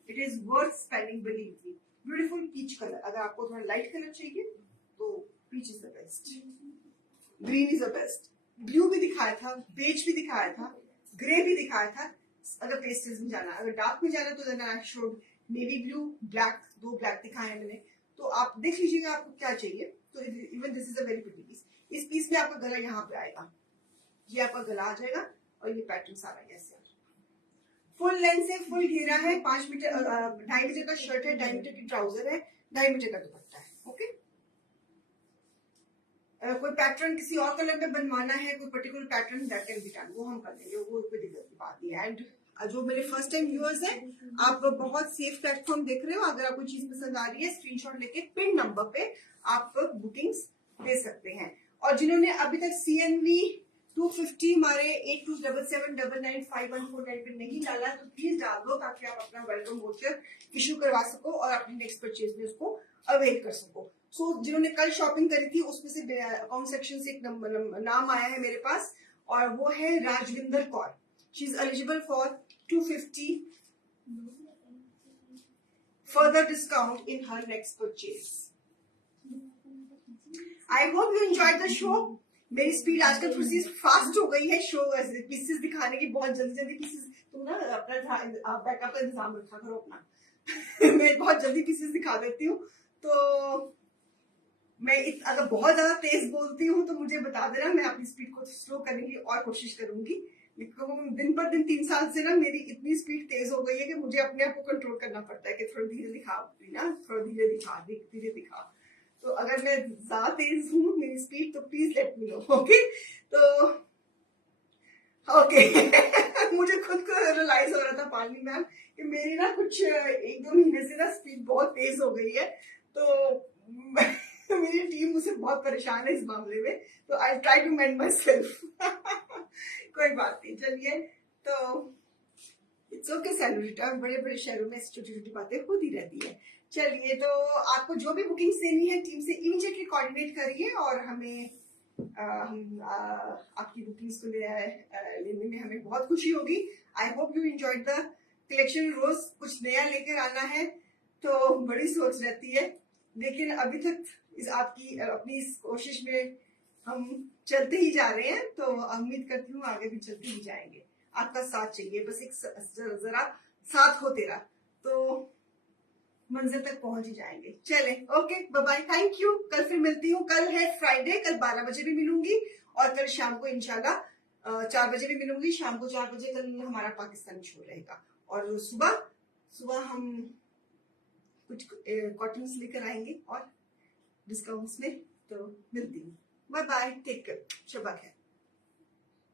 It is worth spending, believe me. Beautiful peach color. अगर आपको थोड़ा light color चाहिए तो peach is the best. Green is the best. Blue भी दिखाया था, beige भी दिखाया था, grey भी दिखाया था। अगर पेस्टल्स में जाना, अगर डार्क में जाना तो then I showed navy blue, black, 2 black दिखाए हैं मैंने। तो आप देख लीजिएगा आपको क्या चाहिए। तो even this is a very pretty piece. इस पीस में आपका गला यहाँ पे आएगा, ये आपका गला आ जाएगा, और ये पैटर्न सारा ऐसे फुल लेंथ से फुल घेरा है। 5 मीटर 2.5 मीटर का शर्ट है, 2.5 मीटर की ट्राउजर है, 2.5 मीटर का दुपट्टा है। ओके, कोई पैटर्न किसी और कलर में बनवाना है, कोई particular pattern, that can be done, वो हम कर देंगे, वो कोई दिक्कत की बात नहीं है। एंड जो मेरे फर्स्ट टाइम व्यूअर्स हैं, आप बहुत सेफ प्लेटफॉर्म देख रहे हो। अगर आपको चीज पसंद आ रही है, स्क्रीनशॉट लेके पिन नंबर पे आप बुकिंग्स दे सकते हैं। और जिन्होंने अभी तक CNV 250 हमारे 8277995149 पे नहीं डाला तो प्लीज डाल दो, ताकि आप अपना वेलकम वाउचर इशू करवा सको और अपनी नेक्स्ट परचेज में उसको अवेल कर सको। सो जिन्होंने कल शॉपिंग करी थी उसमें से अकाउंट सेक्शन से एक नाम आया है मेरे पास, और वो है Rajvinder Kaur. She is eligible for 250 further discount in her next purchase. I hope you enjoyed the show. मेरी स्पीड आजकल थोड़ी सी फास्ट हो गई है शो पीसेस दिखाने की, बहुत जल्दी जल्दी पीसेस। तुम ना अपना बैकअप का इंतजाम रखा करो अपना। मैं बहुत जल्दी पीसेस दिखा देती हूँ, तो मैं अगर बहुत ज्यादा तेज बोलती हूँ तो मुझे बता देना, मैं अपनी स्पीड को स्लो करने की और कोशिश करूंगी। दिन पर दिन 3 साल से ना मेरी इतनी स्पीड तेज हो गई है कि मुझे अपने आप को कंट्रोल करना पड़ता है कि थोड़ा धीरे दिखा ना, थोड़ा धीरे दिखा, धीरे दिखा। तो अगर मैं ज्यादा तेज हूँ मेरी स्पीड तो please let me know, okay. तो ओके मुझे खुद को रियलाइज हो रहा था पानी मैम कि मेरी ना कुछ 1-2 महीने से ना स्पीड बहुत तेज हो गई है, तो मेरी टीम मुझसे बहुत परेशान है इस मामले में, तो I try to mend myself. कोई बात नहीं, चलिए। तो इट्स ओके सैलूरिटा, बड़े बड़े शहरों में छोटी छोटी बातें होती रहती है। चलिए, तो आपको जो भी बुकिंग्स देनी है टीम से इमीडिएटली कोऑर्डिनेट करिए, और हमें आपकी बुकिंग्स को लेने में हमें बहुत खुशी होगी। I hope you enjoyed the collection. रोज कुछ नया लेकर आना है तो बड़ी सोच रहती है, लेकिन अभी तक आपकी अपनी इस कोशिश में हम चलते ही जा रहे हैं, तो उम्मीद करती हूँ आगे भी चलते ही जाएंगे। आपका साथ चाहिए, बस एक जरा साथ हो तेरा, तो मंजिल तक पहुंच ही जाएंगे। चले, okay, bye bye, thank you. कल फिर मिलती हूँ। कल है फ्राइडे, कल 12 बजे भी मिलूंगी, और कल शाम को इंशाल्लाह 4 बजे भी मिलूंगी। शाम को 4 बजे कल हमारा पाकिस्तानी शो रहेगा, और सुबह हम कुछ कॉटन्स लेकर आएंगे और डिस्काउंट्स में। तो मिलती हूँ, bye bye, take care, Shaba खैर।